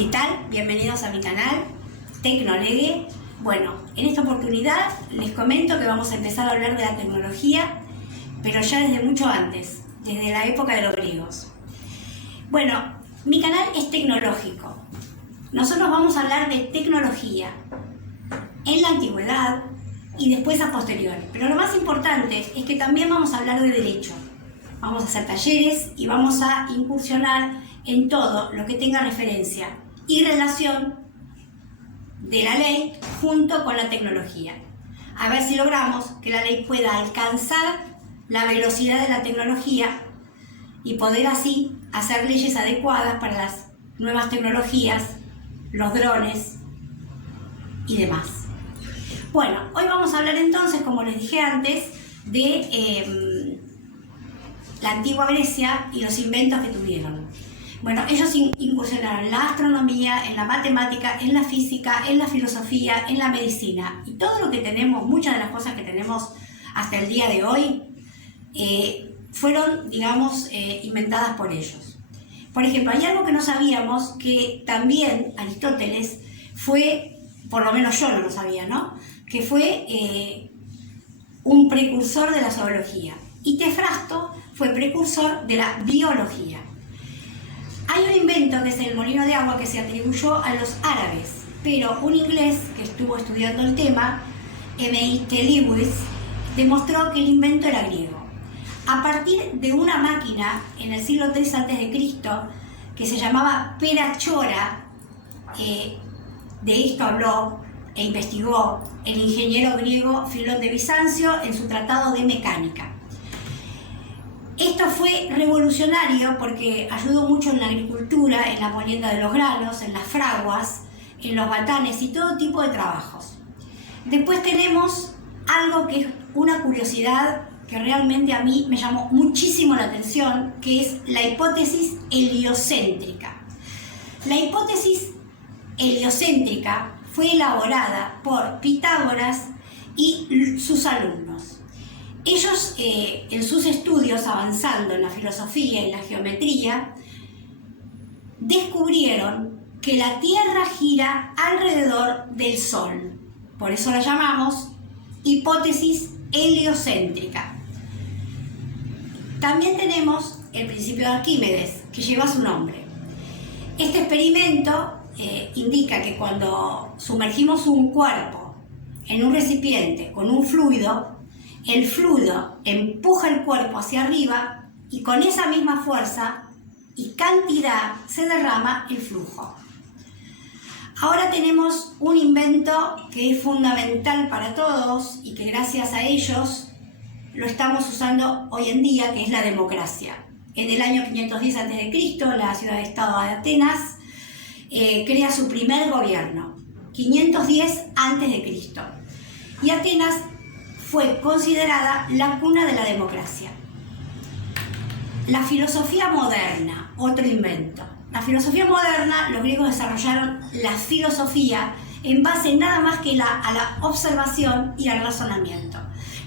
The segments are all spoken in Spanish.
¿Qué tal? Bienvenidos a mi canal Tecnolegue. Bueno, en esta oportunidad les comento que vamos a empezar a hablar de la tecnología, pero ya desde mucho antes, desde la época de los griegos. Bueno, mi canal es tecnológico. Nosotros vamos a hablar de tecnología en la antigüedad y después a posteriori. Pero lo más importante es que también vamos a hablar de derecho. Vamos a hacer talleres y vamos a incursionar en todo lo que tenga referencia y relación de la ley junto con la tecnología. A ver si logramos que la ley pueda alcanzar la velocidad de la tecnología y poder así hacer leyes adecuadas para las nuevas tecnologías, los drones y demás. Bueno, hoy vamos a hablar entonces, como les dije antes, de la antigua Grecia y los inventos que tuvieron. Bueno, ellos incursionaron en la astronomía, en la matemática, en la física, en la filosofía, en la medicina. Y todo lo que tenemos, muchas de las cosas que tenemos hasta el día de hoy, fueron, digamos, inventadas por ellos. Por ejemplo, hay algo que no sabíamos, que también Aristóteles fue, por lo menos yo no lo sabía, ¿no? Que fue un precursor de la zoología. Y Tefrasto fue precursor de la biología. Hay un invento que es el molino de agua que se atribuyó a los árabes, pero un inglés que estuvo estudiando el tema, M.I.T. Lewis, demostró que el invento era griego. A partir de una máquina en el siglo III a.C. que se llamaba perachora, de esto habló e investigó el ingeniero griego Filón de Bizancio en su tratado de mecánica. Esto fue revolucionario porque ayudó mucho en la agricultura, en la molienda de los granos, en las fraguas, en los batanes y todo tipo de trabajos. Después tenemos algo que es una curiosidad que realmente a mí me llamó muchísimo la atención, que es la hipótesis heliocéntrica. La hipótesis heliocéntrica fue elaborada por Pitágoras y sus alumnos. Ellos, en sus estudios, avanzando en la filosofía y la geometría, descubrieron que la Tierra gira alrededor del Sol. Por eso la llamamos hipótesis heliocéntrica. También tenemos el principio de Arquímedes, que lleva su nombre. Este experimento indica que cuando sumergimos un cuerpo en un recipiente con un fluido, el fluido empuja el cuerpo hacia arriba y con esa misma fuerza y cantidad se derrama el flujo. Ahora tenemos un invento que es fundamental para todos y que gracias a ellos lo estamos usando hoy en día, que es la democracia. En el año 510 a.C., la ciudad-estado de Atenas crea su primer gobierno, 510 a.C. Y Atenas fue considerada la cuna de la democracia. La filosofía moderna, otro invento. La filosofía moderna, los griegos desarrollaron la filosofía en base nada más que a la observación y al razonamiento.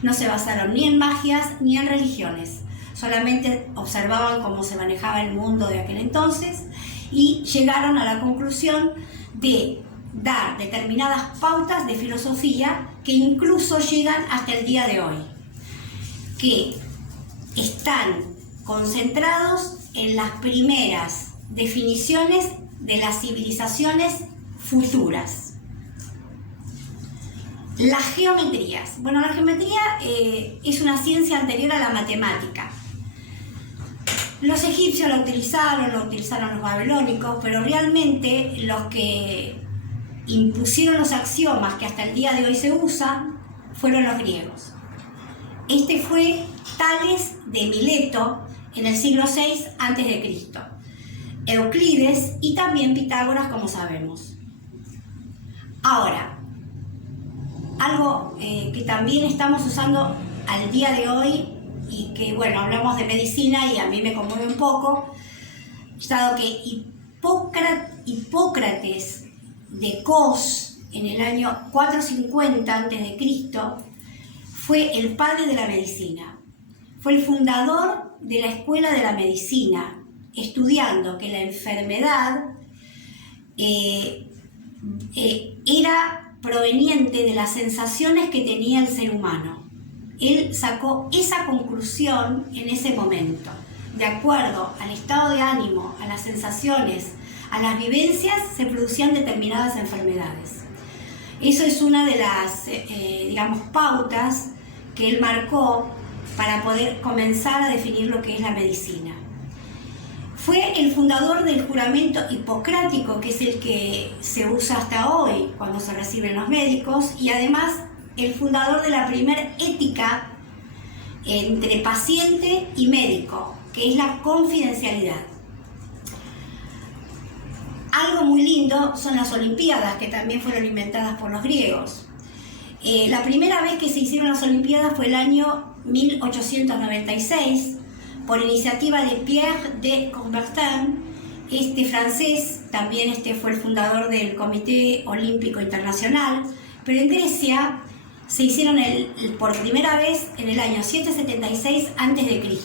No se basaron ni en magias ni en religiones. Solamente observaban cómo se manejaba el mundo de aquel entonces y llegaron a la conclusión de dar determinadas pautas de filosofía que incluso llegan hasta el día de hoy, que están concentrados en las primeras definiciones de las civilizaciones futuras. Las geometrías. Bueno, la geometría es una ciencia anterior a la matemática. Los egipcios lo utilizaron los babilónicos, pero realmente los que impusieron los axiomas que hasta el día de hoy se usan fueron los griegos. Este fue Tales de Mileto en el siglo VI a.C., Euclides y también Pitágoras, como sabemos. Ahora, algo que también estamos usando al día de hoy y que, bueno, hablamos de medicina y a mí me conmueve un poco, dado que Hipócrates de Cos, en el año 450 a.C., fue el padre de la medicina. Fue el fundador de la escuela de la medicina, estudiando que la enfermedad era proveniente de las sensaciones que tenía el ser humano. Él sacó esa conclusión en ese momento. De acuerdo al estado de ánimo, a las sensaciones, a las vivencias, se producían determinadas enfermedades. Eso es una de las, pautas que él marcó para poder comenzar a definir lo que es la medicina. Fue el fundador del juramento hipocrático, que es el que se usa hasta hoy cuando se reciben los médicos, y además el fundador de la primera ética entre paciente y médico, que es la confidencialidad. Algo muy lindo son las Olimpiadas, que también fueron inventadas por los griegos. La primera vez que se hicieron las Olimpiadas fue el año 1896, por iniciativa de Pierre de Coubertin, francés, también fue el fundador del Comité Olímpico Internacional, pero en Grecia se hicieron por primera vez en el año 776 a.C.,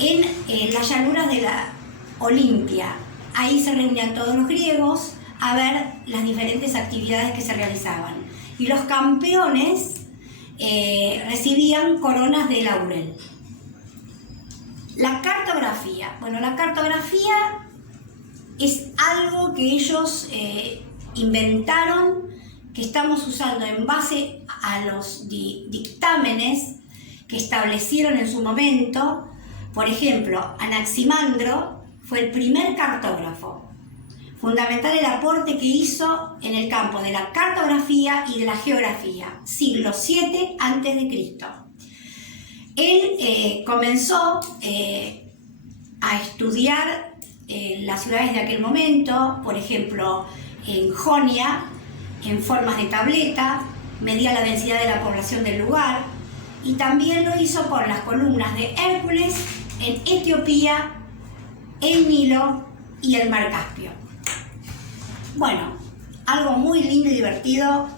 en las llanuras de la Olimpia. Ahí se reunían todos los griegos a ver las diferentes actividades que se realizaban. Y los campeones recibían coronas de laurel. La cartografía. Bueno, la cartografía es algo que ellos inventaron, que estamos usando en base a los dictámenes que establecieron en su momento. Por ejemplo, Anaximandro fue el primer cartógrafo. Fundamental el aporte que hizo en el campo de la cartografía y de la geografía, siglo VII a.C. Él comenzó a estudiar las ciudades de aquel momento, por ejemplo, en Jonia, en formas de tableta, medía la densidad de la población del lugar, y también lo hizo con las columnas de Hércules en Etiopía, el Nilo y el Mar Caspio. Bueno, algo muy lindo y divertido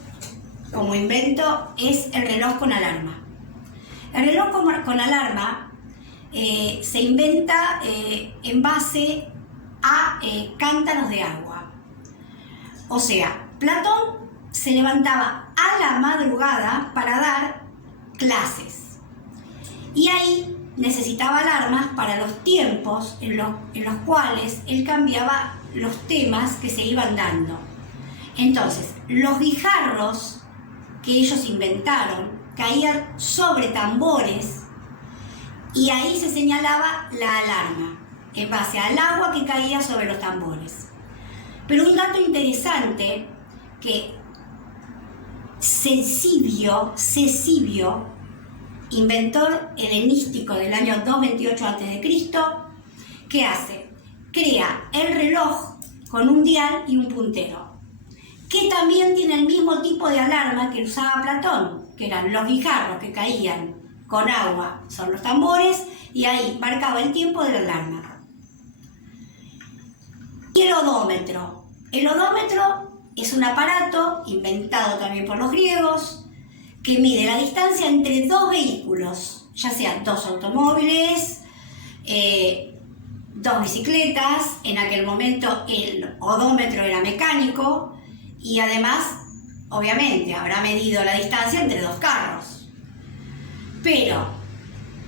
como invento es el reloj con alarma. El reloj con alarma se inventa en base a cántaros de agua. O sea, Platón se levantaba a la madrugada para dar clases. Y ahí necesitaba alarmas para los tiempos en los cuales él cambiaba los temas que se iban dando. Entonces, los guijarros que ellos inventaron caían sobre tambores y ahí se señalaba la alarma en base al agua que caía sobre los tambores. Pero un dato interesante, que Cesibio, inventor helenístico del año 228 a.C., ¿qué hace? Crea el reloj con un dial y un puntero, que también tiene el mismo tipo de alarma que usaba Platón, que eran los guijarros que caían con agua sobre los tambores y ahí marcaba el tiempo de la alarma. Y el odómetro. El odómetro es un aparato inventado también por los griegos que mide la distancia entre dos vehículos, ya sean dos automóviles, dos bicicletas. En aquel momento el odómetro era mecánico y además, obviamente, habrá medido la distancia entre dos carros. Pero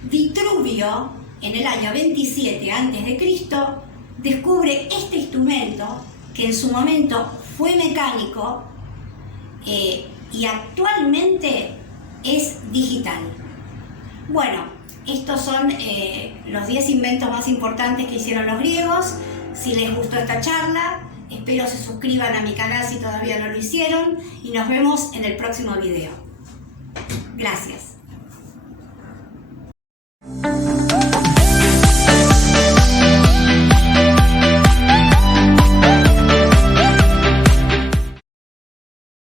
Vitruvio, en el año 27 a.C., descubre este instrumento que en su momento fue mecánico y actualmente es digital. Bueno, estos son los 10 inventos más importantes que hicieron los griegos. Si les gustó esta charla, espero se suscriban a mi canal si todavía no lo hicieron y nos vemos en el próximo video. Gracias.